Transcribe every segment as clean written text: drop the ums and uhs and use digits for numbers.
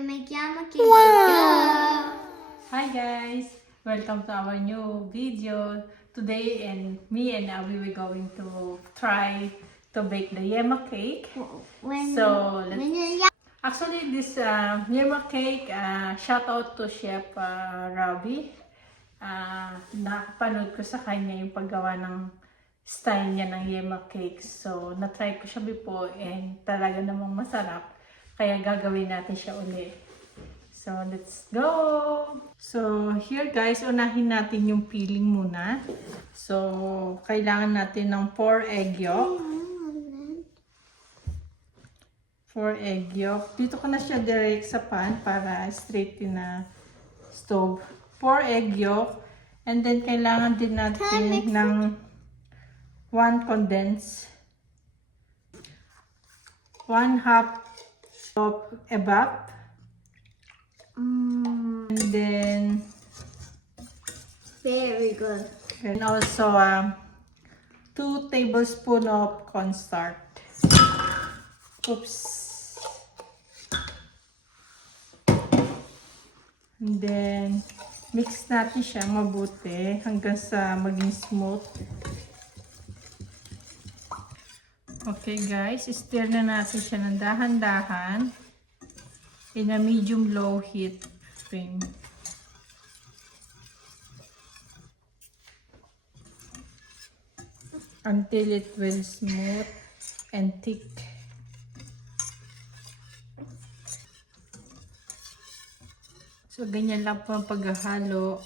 gonna make yama cake. Wow! Hi guys! Welcome to our new video. Today me and Abby we're going to try to bake the yema cake. Actually this yema cake, shout out to Chef Robbie. Napanood ko sa kanya yung paggawa ng style niya ng yema cake. So na-try ko siya before and talaga namang masarap. Kaya gagawin natin siya uli. So, let's go! So, here guys, unahin natin yung peeling muna. So, kailangan natin ng 4 egg yolk. 4 egg yolk. Dito ko na siya direct sa pan para straight na stove. 4 egg yolk. And then, kailangan din natin ng 1 condense. 1 half of evap. And then Very good. and also 2 tablespoons of cornstarch. Oops. And then mix natin siya mabuti hanggang sa maging smooth. Okay guys, stir na natin siya ng dahan-dahan in a medium-low heat flame. Until it will smooth and thick. So ganyan lang po ang paghahalo,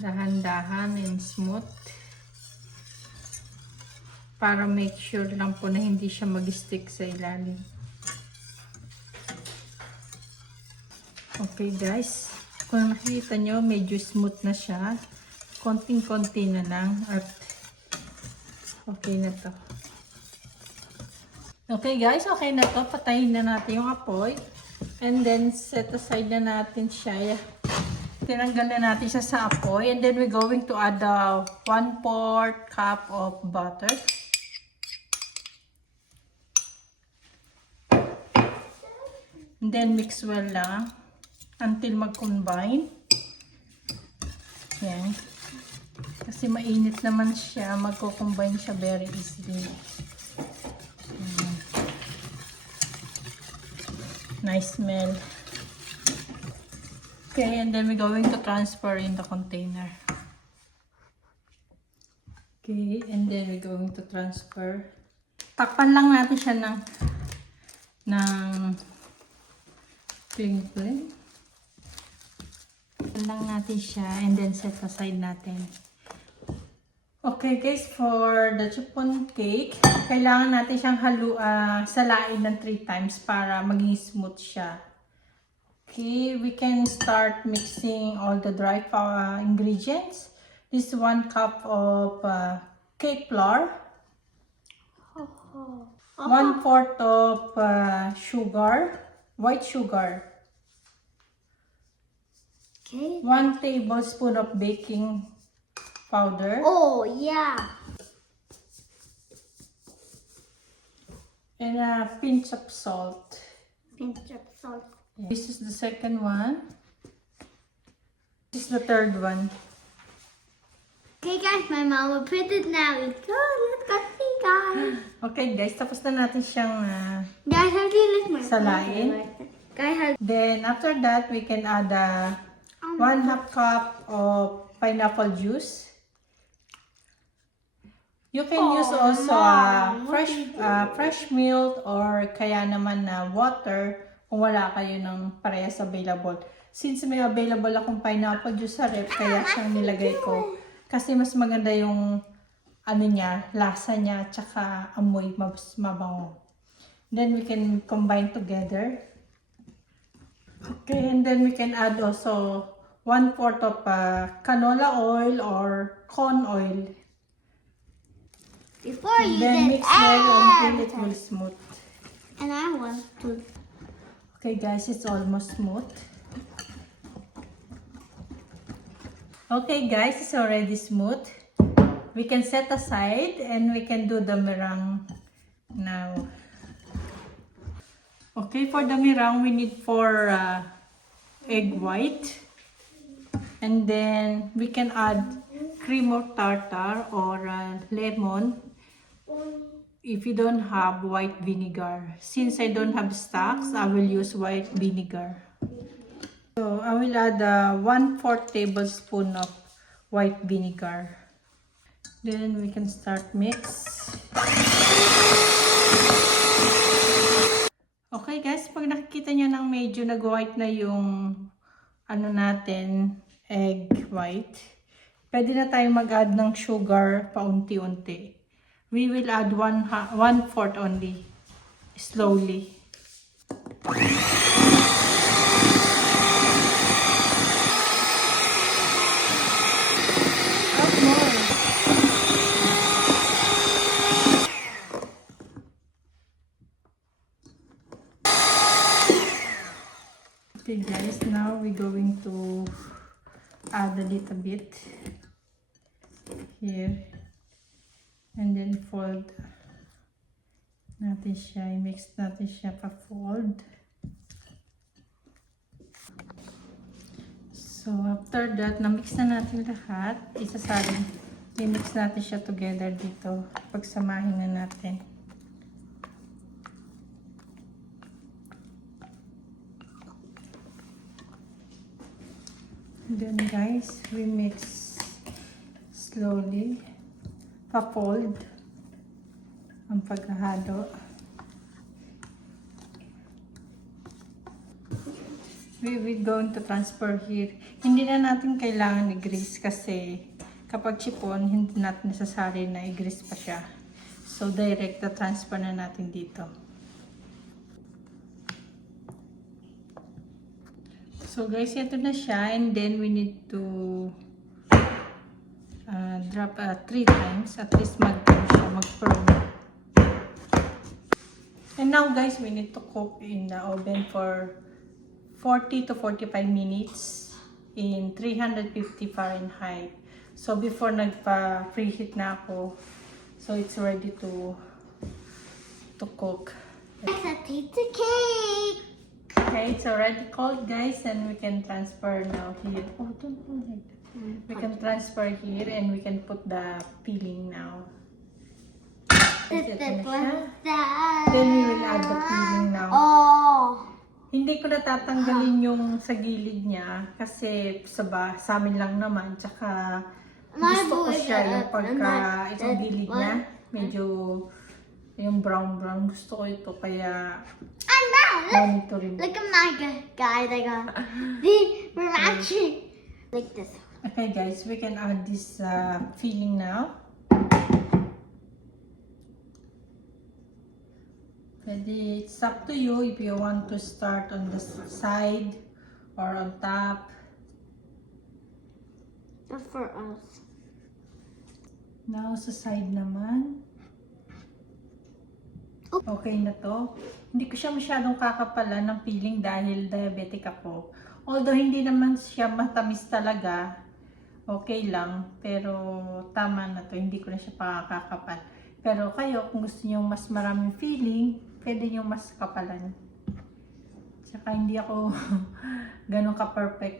dahan-dahan and smooth. Para make sure lang po na hindi siya mag-stick sa ilalim. Okay guys, kung nakikita nyo, medyo smooth na siya. Konting-konti na lang at okay na to. Okay guys, okay na to. Patayin na natin yung apoy. And then set aside na natin siya. Tinanggal na natin siya sa apoy. And then we're going to add 1/4 cup of butter. And then mix well lang until mag-combine. Yan. Kasi mainit naman siya, magko-combine siya very easily. Nice smell. Okay, and then we're going to transfer in the container. Okay, and then we're going to transfer. Takpan lang natin siya ng twinkling. Takpan lang natin siya and then set aside natin. Okay guys, for the chiffon cake, kailangan natin siyang salain ng 3 times para maging smooth siya. Okay, we can start mixing all the dry ingredients. This is 1 cup of cake flour. 1/4 of sugar, white sugar. Okay. 1 tablespoon of baking powder. Oh, yeah. And a pinch of salt. Pinch of salt. This is the second one. This is the third one. Okay, guys, my mom will put it now. Let's go see, guys. Okay guys, tapos na natin siyang Guys, how do you lick my salain. Guys, how Then after that, we can add 1/2 cup of pineapple juice. You can use also fresh milk or kaya naman na water kung wala kayo ng parehas available. Since may available akong pineapple juice sa ref, kaya siyang nilagay ko. Kasi mas maganda yung lasa niya, tsaka amoy, mas mabango. Then we can combine together. Okay, and then we can add also 1/4 of canola oil or corn oil. before you Then did mix well until it will smooth. And I want to. Okay guys, it's almost smooth. Okay guys, it's already smooth. We can set aside and we can do the meringue now. Okay, for the meringue, we need 4 egg white. And then we can add cream or tartar or lemon if you don't have white vinegar. Since I don't have stocks, I will use white vinegar. So I will add 1/4 tablespoon of white vinegar. Then we can start mix. Okay guys, pag nakikita nyo ng medyo nag-white na yung ano natin, egg white, pwede na tayong mag-add ng sugar paunti-unti. We will add 1/4 only, slowly. Add more. Okay guys, now we're going to add a little bit here and then fold natin siya, i-mix natin siya pa-fold. So after that, na-mix na natin lahat, isasalin, i-mix natin siya together dito, pagsamahin na natin. Then guys, we mix slowly, pa-fold ang paghahalo. We're going to transfer here. Hindi na natin kailangan i-grease kasi kapag chiffon, hindi natin nasasali na i-grease pa siya. So direct na transfer na natin dito. So guys, ito na siya, and then we need to drop 3 times, at least mag-firm. And now guys, we need to cook in the oven for 40 to 45 minutes in 350 Fahrenheit. So before nagpa-preheat na ako, so it's ready to cook. It's a pizza cake. Okay, it's already cold guys, and we can transfer now here. Oh, don't hold it. We can transfer here and we can put the filling now. Ito na siya. Then we will add the filling now. Oh. Hindi ko natatanggalin yung sa gilid niya kasi sa amin lang naman. Tsaka gusto ko siya yung pagka itong gilid niya. Medyo yung brown gusto ko ito, kaya monitoring. Look at my guys. I got we're matching like this. Okay guys, we can add this filling now. Pwede, it's up to you if you want to start on the side or on top. That's for us. Now sa side naman. Okay na to. Hindi ko siya masyadong kakapalan ng feeling dahil diabetic ako. Although hindi naman siya matamis talaga, okay lang. Pero tama na to, hindi ko na siya pakakapal. Pero kayo, kung gusto niyo mas maraming feeling, pwede niyo mas kapalan. Tsaka hindi ako ganun ka-perfect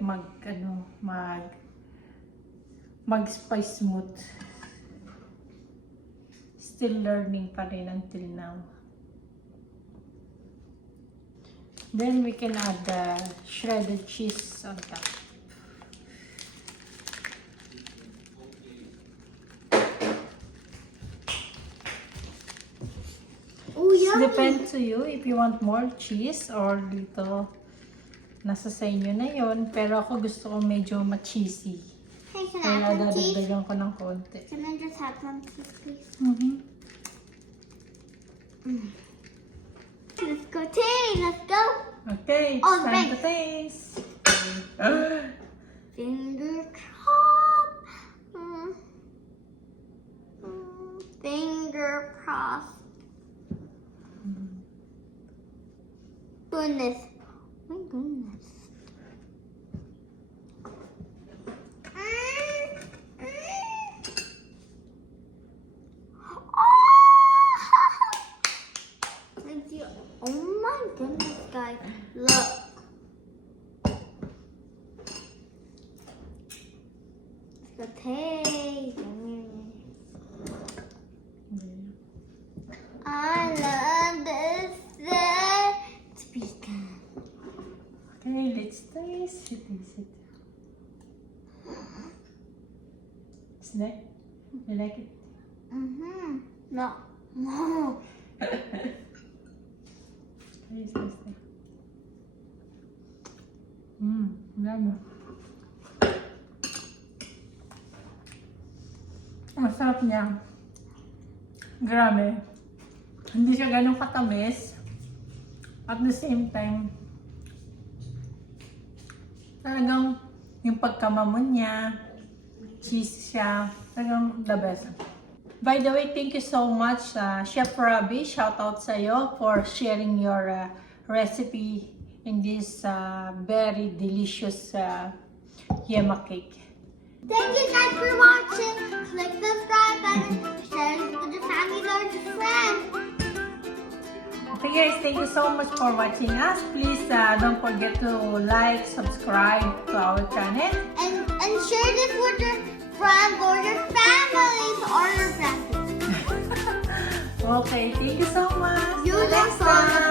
mag-spice smooth. Still learning pa rin until now. Then we can add the shredded cheese on top. Oh, It yeah. depends to you if you want more cheese or little. Nasa sa inyo na yun. Pero ako gusto ko medyo ma-cheesy. Hey, can I Kaya have some cheese? dadagdagan ko ng konti. Can I just have some cheese, please? Let's go taste. Let's go. Okay, it's Oh, time thanks. to taste. Finger chop. Finger cross. Goodness. My goodness. Oh my goodness. taste. I love this. It's pecan. Okay, let's taste it. Taste it. Isn't it? You like it? Mm-hmm. No. No. Taste. Yummy. Masarap niya. Grabe. Hindi siya ganun katamis. At the same time, talagang yung pagkamamon niya, cheese siya, talagang the best. By the way, thank you so much, Chef Robbie. Shout out sa iyo for sharing your recipe in this very delicious yema cake. Thank you guys for watching. Click the subscribe button. Share this with your family or your friends. Okay guys, thank you so much for watching us. Please don't forget to like, subscribe to our channel. And share this with your friends or your families or your friends. Okay, thank you so much. You're Next welcome. time.